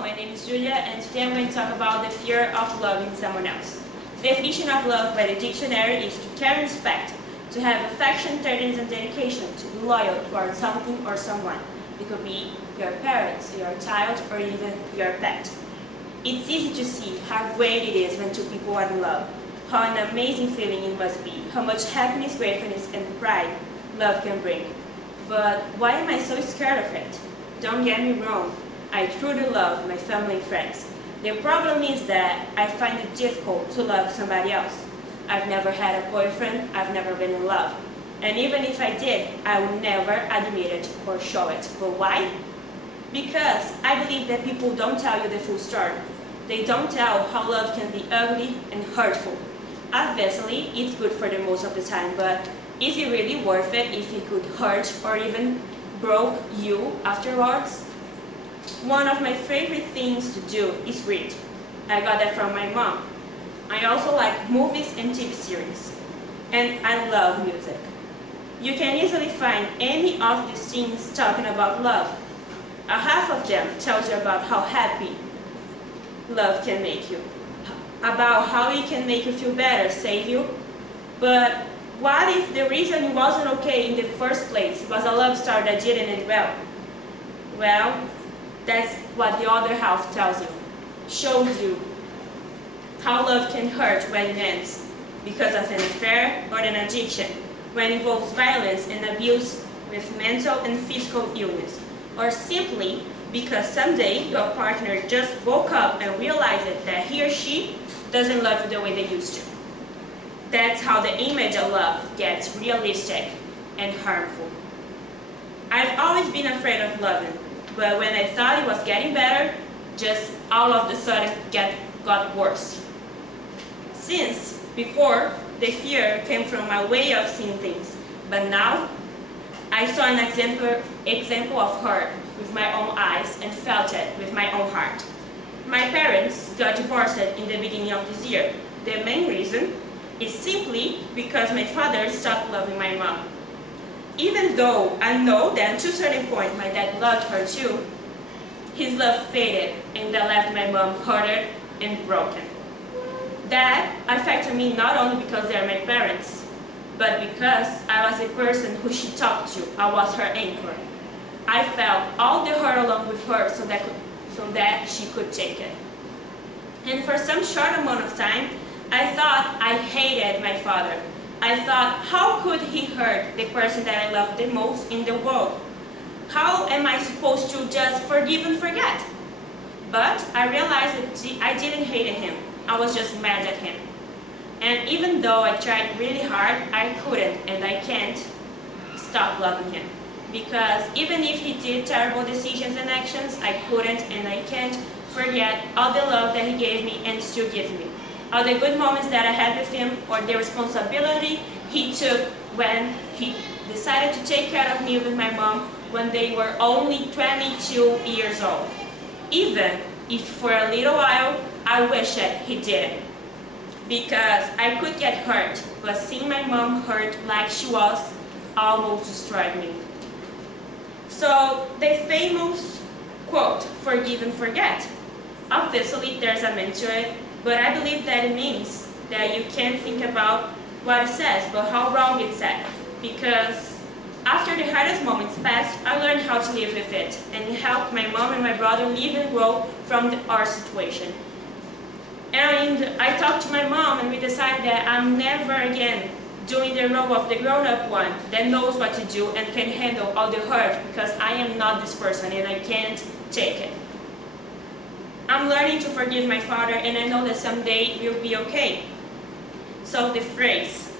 Hello, my name is Julia, and today I'm going to talk about the fear of loving someone else. The definition of love by the dictionary is to care and respect, to have affection, tenderness, and dedication, to be loyal towards something or someone. It could be your parents, your child, or even your pet. It's easy to see how great it is when two people are in love, how an amazing feeling it must be, how much happiness, gratefulness, and pride love can bring. But why am I so scared of it? Don't get me wrong, I truly love my family and friends. The problem is that I find it difficult to love somebody else. I've never had a boyfriend, I've never been in love. And even if I did, I would never admit it or show it. But why? Because I believe that people don't tell you the full story. They don't tell how love can be ugly and hurtful. Obviously, it's good for the most of the time, but is it really worth it if it could hurt or even broke you afterwards? One of my favorite things to do is read. I got that from my mom. I also like movies and TV series. And I love music. You can easily find any of these things talking about love. A half of them tells you about how happy love can make you, about how it can make you feel better, save you. But what if the reason it wasn't okay in the first place was a love story that didn't end well? Well, that's what the other half tells you, shows you how love can hurt when it ends because of an affair or an addiction, when it involves violence and abuse with mental and physical illness, or simply because someday your partner just woke up and realized that he or she doesn't love you the way they used to. That's how the image of love gets realistic and harmful. I've always been afraid of loving, but when I thought it was getting better, just all of a sudden got worse. Since before, the fear came from my way of seeing things, but now I saw an example of her with my own eyes and felt it with my own heart. My parents got divorced in the beginning of this year. The main reason is simply because my father stopped loving my mom. Even though I know that to a certain point my dad loved her too, his love faded and that left my mom hurted and broken. That affected me not only because they are my parents, but because I was the person who she talked to. I was her anchor. I felt all the hurt along with her so that she could take it. And for some short amount of time, I thought I hated my father. I thought, how could he hurt the person that I loved the most in the world? How am I supposed to just forgive and forget? But I realized that I didn't hate him. I was just mad at him. And even though I tried really hard, I couldn't and I can't stop loving him. Because even if he did terrible decisions and actions, I couldn't and I can't forget all the love that he gave me and still gives me. All the good moments that I had with him, or the responsibility he took when he decided to take care of me with my mom when they were only 22 years old. Even if for a little while I wish that he didn't. Because I could get hurt, but seeing my mom hurt like she was almost destroyed me. So the famous quote, forgive and forget. Obviously there's a meaning to it, but I believe that it means that you can't think about what it says, but how wrong it's said. Because after the hardest moments passed, I learned how to live with it, and it helped my mom and my brother live and grow from our situation. And I talked to my mom, and we decided that I'm never again doing the role of the grown-up one that knows what to do and can handle all the hurt, because I am not this person and I can't take it. I'm learning to forgive my father, and I know that someday it will be okay. So the phrase,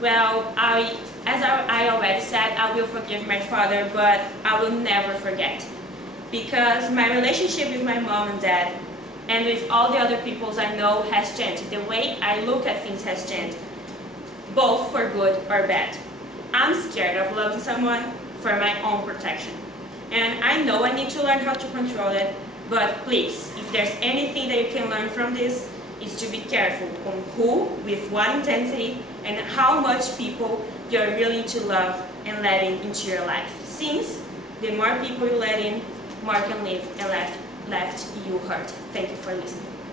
well, as I already said, I will forgive my father, but I will never forget. Because my relationship with my mom and dad, and with all the other people I know, has changed. The way I look at things has changed, both for good or bad. I'm scared of loving someone for my own protection. And I know I need to learn how to control it, but please, if there's anything that you can learn from this, is to be careful on who, with what intensity, and how much people you're willing to love and let into your life. Since the more people you let in, Marques lived and left you hurt. Thank you for listening.